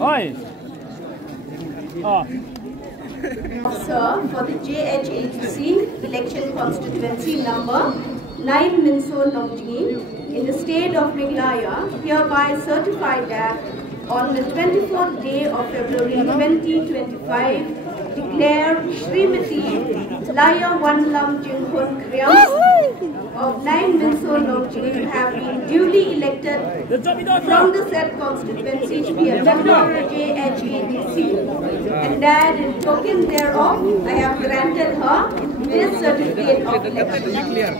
Oi. Sir, for the JHATC election constituency number 9 Minso Longjingi in the state of Meghalaya, hereby certify that on the 24th day of February 2025, declare Srimati Laya Wanlam Jinghun Kriam of 9 Minso Longjingi to have been duly elected from the said constituency to be a member of JHATC, and that in token thereof, I have granted her this certificate of election.